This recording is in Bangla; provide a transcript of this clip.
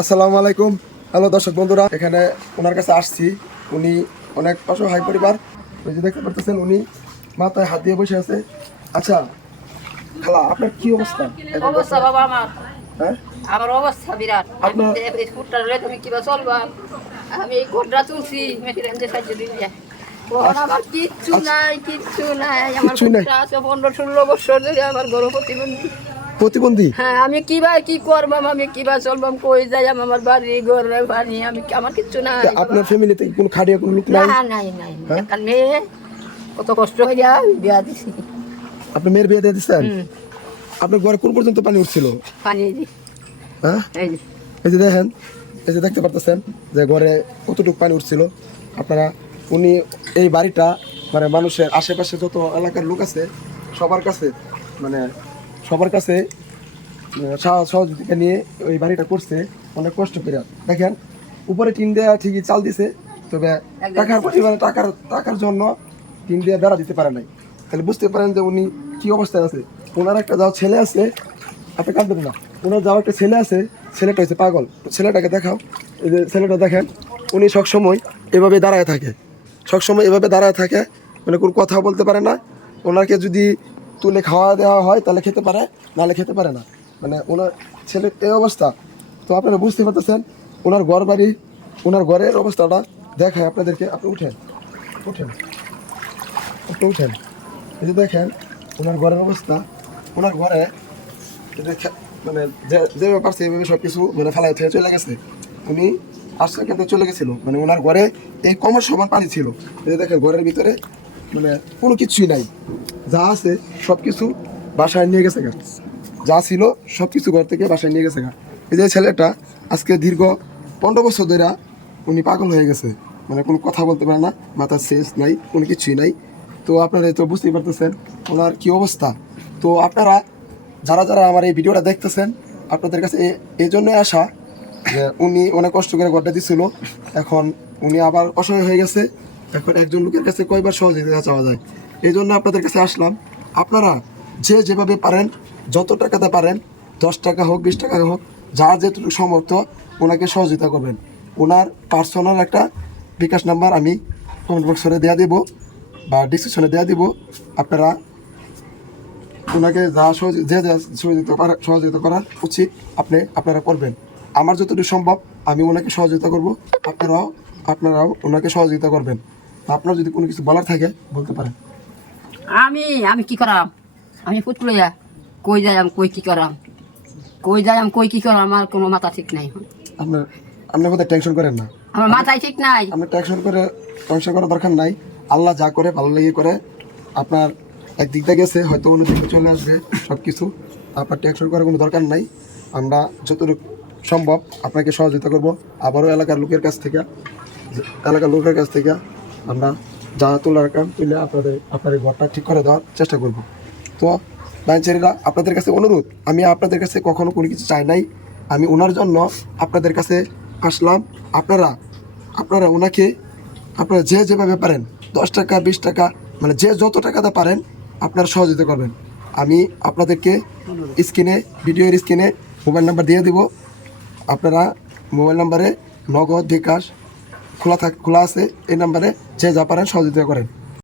আসসালামু আলাইকুম। হ্যালো দর্শক বন্ধুরা, এখানে ওনার কাছে আসছি। উনি অনেক অসহায় পরিবার। ওই যে দেখতে পারতেছেন উনি মাথায় হাত দিয়ে বসে আছে। আচ্ছা খালা, আপনার কি অবস্থা? অবস্থা বাবা আমার হ্যাঁ, আমার অবস্থা বিরাট। আমি আপনার এই ফুটটা রয়ে তুমি কিবা চলবাম। আমি এই কোটরা তুলছি মেশিন দিয়ে সাহায্য দিন যায়। আমার কিচ্ছু নাই, কিচ্ছু নাই। আমার কিচ্ছুই নাই। ফুটটা আছে 15-16 বছর ধরে আমার গর্ভ প্রতিবন্ধী। প্রতিবন্ধী? হ্যাঁ, আমি কিবা কি করবাম, আমি কিবা চলবাম, কই যাই আমার বাড়ি ঘরে বাড়ি, আমি আমার কিচ্ছু নাই। আপনার ফ্যামিলিতে কোনো খাড়িয়া কোনো লোক না নাই? নাই নাই হ্যাঁ? একটা মেয়ে কত কষ্ট হইয়া বিয়া দিছি। আপনি মেয়ের বিয়ে দিয়ে দিচ্ছেন? হুম, আপনার ঘরে কোন পর্যন্ত পানি উঠছিল? পানি এই যে, হ্যাঁ, এই যে। এই যে দেখেন, এই যে দেখতে পারতেছেন যে ঘরে কতটুকু পানি উঠছিল। আপনারা উনি এই বাড়িটা মানে মানুষের আশেপাশে যত এলাকার লোক আছে সবার কাছে মানে সবার কাছে সহযোগিতা নিয়ে ওই বাড়িটা করছে অনেক কষ্ট করে। দেখেন উপরে টিন দেওয়া ঠিকই চাল দিছে, তবে টাকার পরিমাণে টাকার জন্য টিন দিয়ে বেড়া দিতে পারে নাই। তাহলে বুঝতে পারেন যে উনি কি অবস্থায় আছে। ওনার একটা যাও ছেলে আছে, আপনি কাঁদবেন না, ওনার যাও একটা ছেলে আছে, ছেলেটা হচ্ছে পাগল। ছেলেটাকে দেখাও, এই যে ছেলেটা দেখেন, উনি সবসময় এভাবে দাঁড়ায় থাকে, সবসময় এভাবে দাঁড়ায় থাকে, মানে কোনো কথা বলতে পারে না। ওনাকে যদি তুলে খাওয়া দেওয়া হয় তাহলে খেতে পারে, নাহলে খেতে পারে না। মানে ওনার ছেলের এই অবস্থা। তো আপনারা বুঝতে পারতেছেন ওনার ঘর বাড়ি, ওনার ঘরের অবস্থাটা দেখায় আপনাদেরকে। আপনি উঠেন, উঠেন, আপনি উঠেন। এই যে দেখেন ওনার ঘরের অবস্থা। ওনার ঘরে মানে যেভাবে পারছে এইভাবে সব কিছু মানে ফেলায় থেকে চলে গেছে। উনি আসছে কিন্তু চলে গেছিল, মানে ওনার ঘরে এই কমর সমান পানি ছিল। এই যে দেখেন ঘরের ভিতরে মানে কোনো কিছুই নাই, যা আছে সব কিছু বাসায় নিয়ে গেছে গা। যা ছিল সব কিছু ঘর থেকে বাসায় নিয়ে গেছে গা। এই যে ছেলেটা আজকে দীর্ঘ 15 বছর ধরে উনি পাগল হয়ে গেছে, মানে কোনো কথা বলতে পারে না, মাথার সেন্স নাই, কোনো কিছুই নাই। তো আপনারা তো বুঝতেই পারতেছেন ওনার কি অবস্থা। তো আপনারা যারা যারা আমার এই ভিডিওটা দেখতেছেন, আপনাদের কাছে এই জন্যই আসা যে উনি অনেক কষ্ট করে ঘরটা দিছিল, এখন উনি আবার অসহায় হয়ে গেছে। এখন একজন লোকের কাছে কয়বার সহযোগিতা চাওয়া যায়, এই জন্য আপনাদের কাছে আসলাম। আপনারা যে যেভাবে পারেন, যত টাকাতে পারেন, 10 টাকা হোক 20 টাকা হোক, যার যেটুকু সামর্থ্য ওনাকে সহযোগিতা করবেন। ওনার পার্সোনাল একটা বিকাশ নাম্বার আমি কমেন্ট বক্সে দেওয়া দিব বা ডিসক্রিপশনে দেওয়া দিব। আপনারা ওনাকে যা সহযোগিতা করা উচিত আপনারা করবেন। আমার যতটুকু সম্ভব আমি ওনাকে সহযোগিতা করব, আপনারাও ওনাকে সহযোগিতা করবেন। আপনার যদি কোনো কিছু বলার থাকে বলতে পারেন। আমি আমি কি করাম? আমি ফুটলে কই যাই, কই কি করাম, কই যাই কই কি করাম, আমার কোনো মাথা ঠিক নাই। আপনার আপনার কথা টেনশন করেন না, আমার মাথায় ঠিক নাই। আপনার টেনশন করার দরকার নাই। আল্লাহ যা করে ভালো লেগে করে। আপনার একদিক দিয়ে গেছে, হয়তো অন্য দিকে চলে আসবে সব কিছু। আপনার টেনশন করার কোনো দরকার নাই। আমরা যতটুকু সম্ভব আপনাকে সহযোগিতা করব। আবারও এলাকার লোকের কাছ থেকে আমরা যা তোলার কাম তুলে আপনাদের ঘরটা ঠিক করে দেওয়ার চেষ্টা করব। তো বাইচারীরা, আপনাদের কাছে অনুরোধ, আমি আপনাদের কাছে কখনো কোনো কিছু চাই নাই। আমি ওনার জন্য আপনাদের কাছে আসলাম। আপনারা ওনাকে আপনারা যে যেভাবে পারেন, 10 টাকা 20 টাকা, মানে যে যত টাকাতে পারেন আপনারা সহযোগিতা করবেন। আমি আপনাদেরকে ভিডিওর স্ক্রিনে মোবাইল নাম্বার দিয়ে দিব। আপনারা মোবাইল নাম্বারে নগদ বিকাশ খোলা আছে, এই নাম্বারে যে যা পারেন সহযোগিতা করেন।